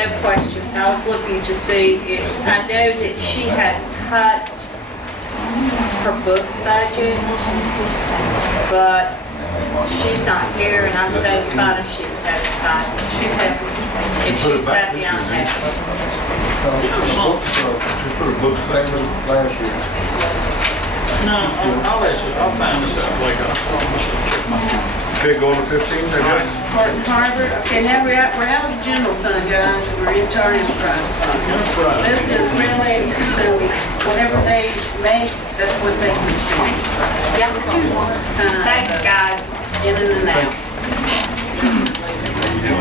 no questions. I was looking to see if, I know that she had cut her book budget, but she's not here, and I'm satisfied if she's satisfied. She's happy. If she's happy, I'm happy. She put a book same as last year. No, I'll find this out later. Okay, go to 15, I guess. Horton Harbor. Okay, now we're out of the general fund, guys. We're into our enterprise fund. This is really, whatever they make, that's what they can spend. Yeah. Thanks, guys. In and out.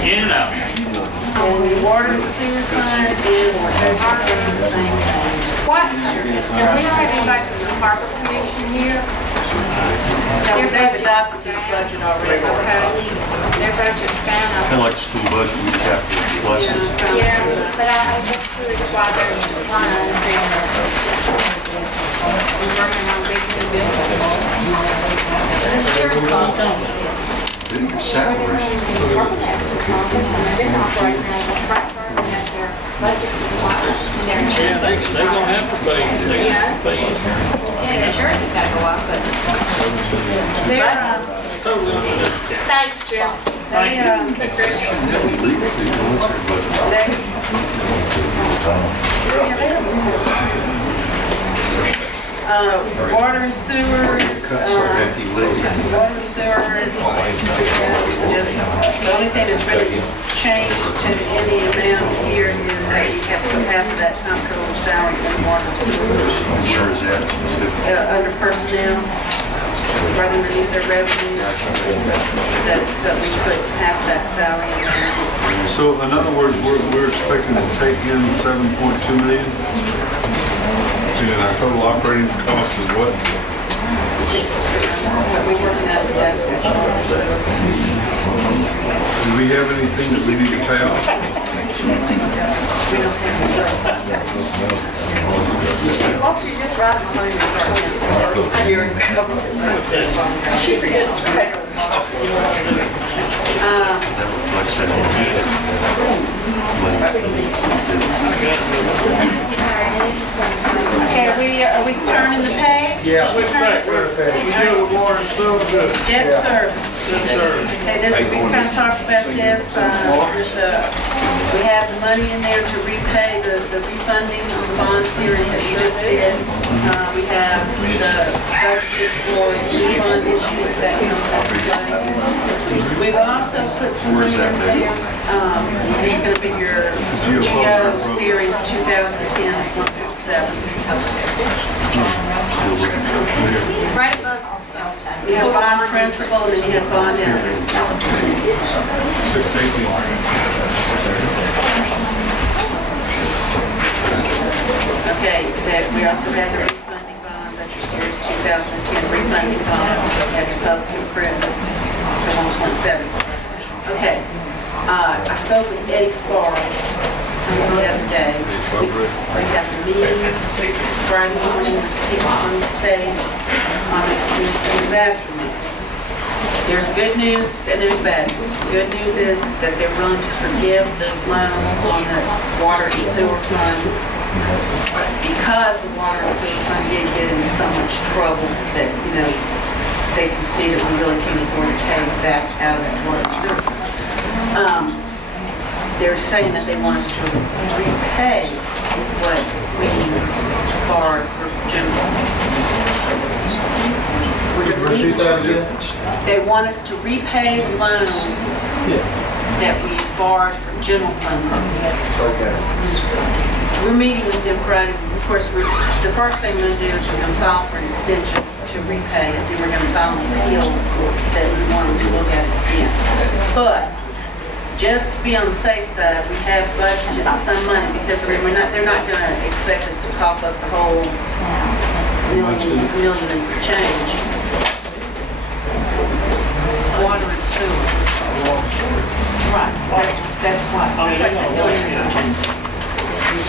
In and out. And the water and sewer fund is basically the same thing. What? Do we have anybody from the Harbor Commission here? No, they've adopted this budget already. Okay. Their budget's down. Kind of like the school budget, we have to bless it. Yeah, but I'm just curious why there's a decline there. We're working on big new buildings. Insurance costs. Salaries. Harbor Master's office, and they've been operating as a front burner at their budget requirements. Yeah, they're gonna have to pay. They're gonna have to pay. Yeah, insurance has got to go up, but. Totally understood. Thanks, Jim. Thank you. Legal fees, no one's their budget. Water and sewer. Cuts are empty lady. Water and sewer is just, the only thing that's really changed to any amount here is that you have to put half of that comptroller salary in water and sewer. Where is that specifically? Under personnel, right underneath their revenue. That's, we put half that salary in there. So in other words, we're expecting to take in 7.2 million. And our total operating cost is what? We're working out of that section. Do we have anything that we need to pay off? We don't have to start. Why don't you just write my home first? She forgets to write her. That reflects Okay, are we turning the page? Yeah. Switch back, we deal with water and sewer, good. Debt service. Good service. Okay, this, we kind of talked about this, we have the money in there to repay the refunding on the bond series that you just did. We have the budget for the bond issue that comes out today. We've also put some money in there. It's going to be your GEO series 2010 1.7. Right above. You have bond principal and you have bond interest. Okay, we also have the refunding bonds, that's your series 2010 refunding bonds, we have your public improvements to 1.7. Okay, I spoke with Eddie Farr the other day. We got the meeting Friday morning on the stage on this disaster meeting. There's good news and there's bad news. Good news is that they're willing to forgive the loan on the water and sewer fund because the water and sewer fund did get into so much trouble that, you know, they can see that we really can't afford to pay back out of that water and sewer. They're saying that they want us to repay what we borrowed for general. Repeat that again? They want us to repay the loan that we borrowed for general fund purposes. Okay. We're meeting with them Friday. Of course, the first thing we're going to do is we're going to file for an extension to repay it. Then we're going to file an appeal that we want them to look at it again. But just to be on the safe side, we have budgeted some money because I mean, they're not going to expect us to cough up the whole million and some change. Water and sewer. Right. That's why. That's why I said million and some change.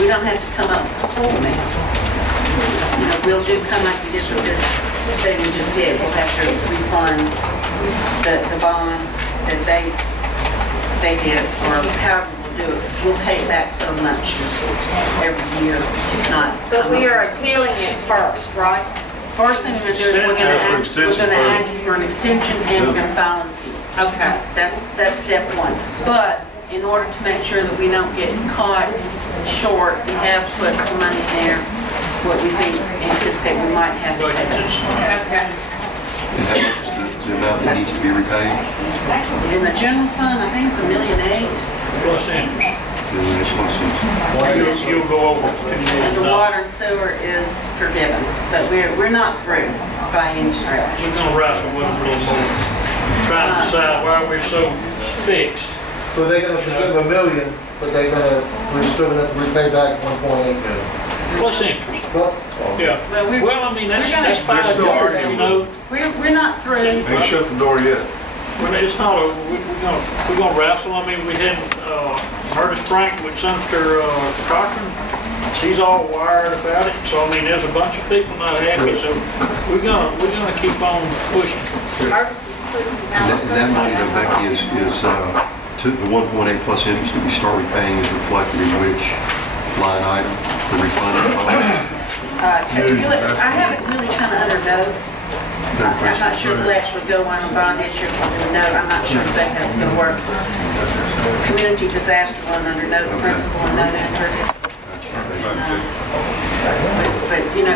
We don't have to come up with the whole amount. You know, we'll come like we did with this thing we just did. We'll have to refund the bonds that they did, or however we'll do it. We'll pay it back so much every year, not. But we are appealing it first, right? First thing we're gonna do is we're gonna Ask for ask extension for an extension and we're gonna file an appeal. Okay. That's step one. But in order to make sure that we don't get caught short, we have put some money in there, what we think, anticipate we might have to pay back. Okay. And how much is the amount that needs to be repaid? In the general fund, I think it's $1.8 million. Plus interest. You'll go over $2 And million. the water and sewer is forgiven, but we're not through by any stretch. We're gonna wrestle with it a little more, trying to decide why we're so fixed. So they're gonna give them $1 million, but we're still gonna have to repay back $1.8 million. Plus interest. Plus, Yeah. Well, I mean, that's 5 still years, arguing. you know. We're not through. Ain't shut the door yet. Well, it's not over. We're gonna wrestle. I mean, we had Curtis Frank with Senator Cochran. She's all wired about it. So, I mean, there's a bunch of people not happy. So, we're gonna keep on pushing. And that money though, Becky, is to the 1.8 plus interest that we start repaying is reflected in which line item, the refunding bond? I have it really kind of under notes. I'm not sure if it'll actually go on a bond issue. No, I'm not sure if that's going to work. Community disaster one under note principal and note interest. But you know,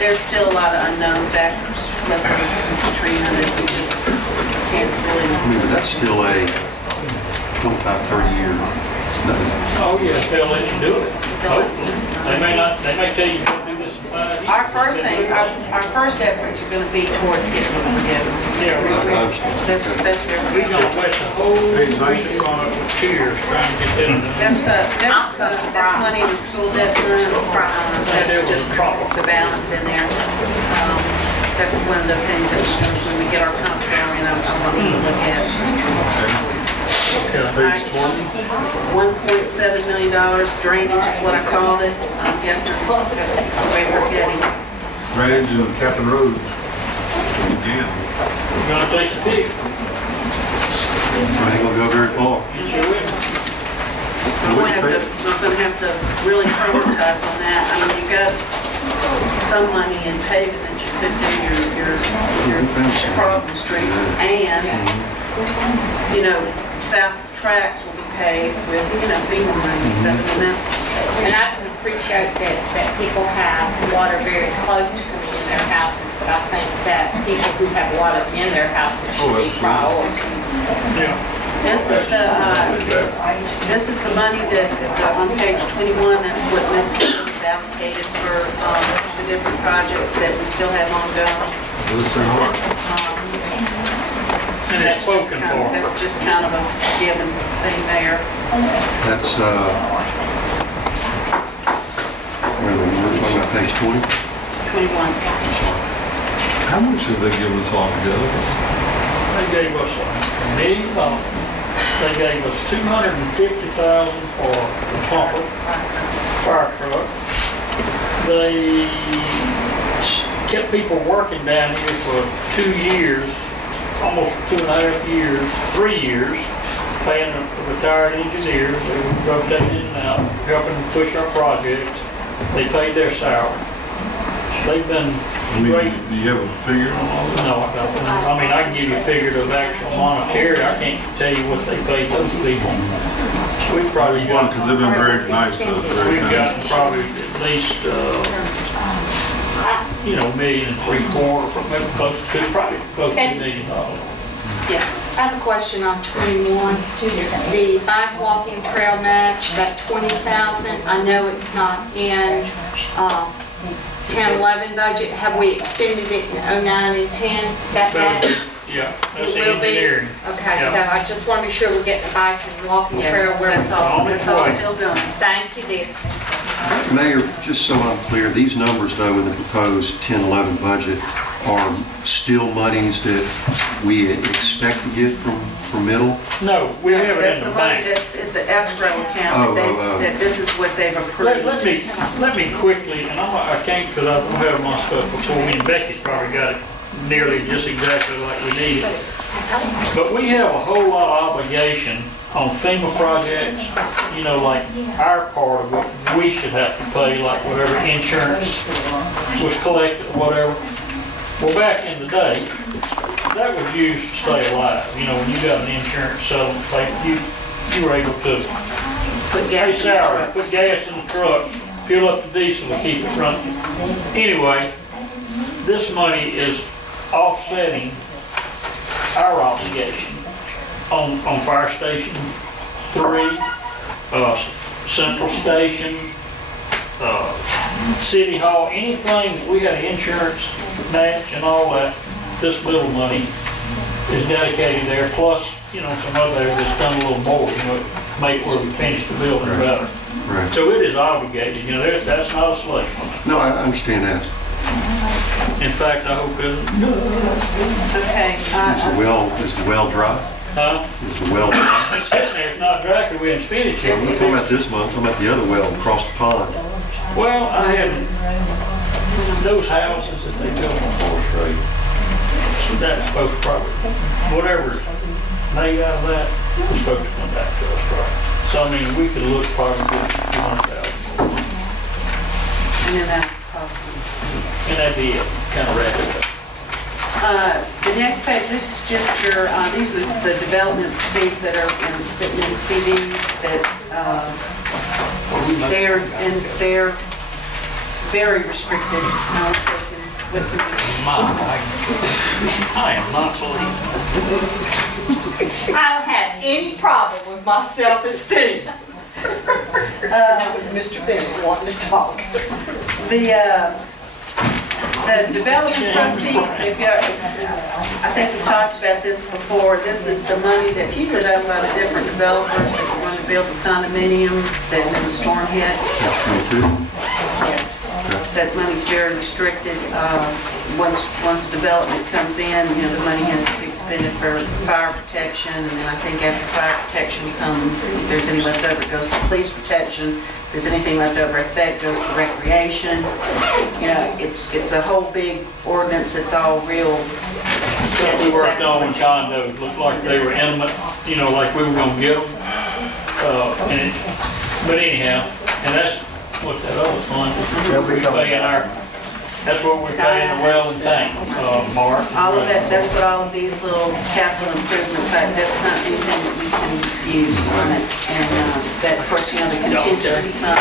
there's still a lot of unknown factors with Katrina that we just can't really. I mean, but that's still a 25, 30 year. Oh, yeah, they'll let you do it. Hopefully. They may tell you to do this in 5 years. Our first thing, our first efforts are going to be towards getting them together. Yeah, That's we're gonna waste a whole week on it with tears trying to get that done. That's money in the school debt fund. That's just the balance in there. That's one of the things that when we get our comp down, I want to look at. Page 20. $1.7 million drainage is what I called it. I'm guessing that's the way we're heading. Drainage and Captain Road. Again. We're gonna take the big. I ain't gonna go very far. You sure will. We're going to have to really prioritize on that. I mean, you got some money in paving that you could do your problem streets and, you know, south tracks will be paved with, you know, FEMA money and stuff, and that's. And I can appreciate that people have water very close to coming in their houses, but I think that people who have water in their houses should be priorities. Yeah. This is the money that, on page 21, that's what Minnesota is allocated for the different projects that we still have ongoing. Listen hard. And it's spoken for. That's just kind of a given thing there. That's, we're talking about page 20? 21. How much did they give us all together? They gave us $1 million. They gave us $250,000 for the pumper, fire truck. They kept people working down here for 2 years, almost 2.5 years, 3 years, paying the retired engineers. They were rotating in and out, helping push our projects. They paid their salary. They've been great. Do you have a figure on all that? No, I don't. I mean, I can give you a figure of actual monetary. I can't tell you what they paid those people. We've probably got, Because they've been very nice to us. Very we've got nice. probably at least, you know, $1.75 million, maybe close to, probably close to $1 million. Yes. I have a question on 21. The bike walking trail match, that 20,000, I know it's not in 10-11 budget. Have we extended it in 09 and 10? That match? Yeah, that's It the will be? engineering. Okay, Yeah. so I just want to be sure we're getting a bike and walking trail where it's all. That's all still going. Thank you, dear. Mayor, just so I'm clear, these numbers though in the proposed 10-11 budget are still monies that we expect to get from middle? No, we have it in the money bank. that's in the escrow account, that this is what they've approved. Let me quickly, and I can't because I don't have my stuff before me, and Becky's probably got it nearly just exactly like we need it. But we have a whole lot of obligation on FEMA projects, you know, like our part of it, we should have to pay like whatever insurance was collected, or whatever. Well, back in the day, that was used to stay alive. You know, when you got an insurance settlement, like you were able to Put pay gas in the salary, truck. put gas in the truck, fuel up the diesel to keep it running. Anyway, this money is offsetting our obligation on Fire Station 3, Central Station, City Hall, anything that we had insurance match and all that, this little money is dedicated there, plus, you know, some other that's done a little more, you know, make where we finish the building better. Right. So it is obligated, you know, that's not a slush fund. No, I understand that. In fact, I hope it, Okay, Is the well dry? Is the well dry? it's sitting there, it's not dry, 'cause we haven't spent it I'm yet. not talking about this month, I'm talking about the other well across the pond. Well, I had those houses that they built on 4th Street, that's supposed to probably, whatever's made out of that, is supposed to come back to us, right? So, I mean, we could look probably good at 200,000. and then that, probably. And that'd be it, kind of wrap it up. The next page, this is just your, these are the development seeds that are sitting in CDs that, they're very restricted. What can I am not believing. I don't have any problem with my self-esteem. That was Mr. Bennett wanting to talk. The development proceeds, if you, I think we talked about this before, this is the money that's put up by the different developers that want to build the condominiums that when the storm hit. That's 22? Yes. That money's very restricted. Once development comes in, you know, the money has to be expended for fire protection, and then I think after fire protection comes, if there's any left over, it goes to police protection. If there's anything left over, if that goes to recreation. You know, it's a whole big ordinance. It's all real. We worked on condos, looked like they were intimate, you know, like we were gonna get them. But anyhow, and that's what that other fund is paying that's what we're paying the well and tank, Mark. All of that, that's what all of these little capital improvements are. That's not anything that we can use on it. And that, of course, you know, the contingency fund.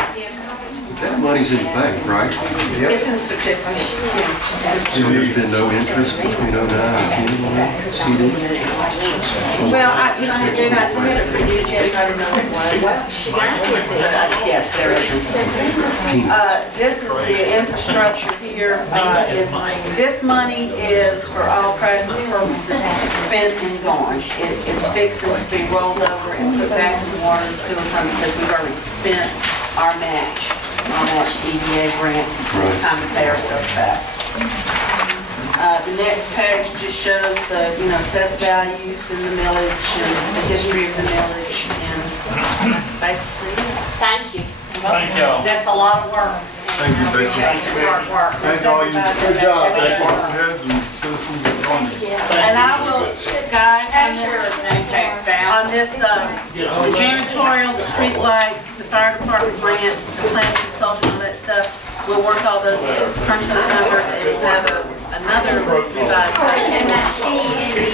That money's in the bank, right? It's in certificates. So there's been no interest between 09 and 10 on that CD? Well, you know, I did it for you, Jess, I didn't know what it was. Yes, there is. This is the infrastructure here. This money is for all practical purposes spent and gone. It's fixing to be rolled over and put back in the water and sewer fund because we've already spent our match on that EDA grant. It's time to pay ourselves back. The next page just shows the, you know, assessed values in the millage and the history of the millage, and that's basically it. Thank you. Thank y'all. That's a lot of work. Thank you, Becky. Hard work. Thank all you Good job. department heads and citizens that are on it. And I will, guys, Have your name tags down. on this, the janitorial, the street lights, the fire department grant, the planning consultant, all that stuff, we'll work all those, crunch those numbers, and we'll have another revised budget. And that fee is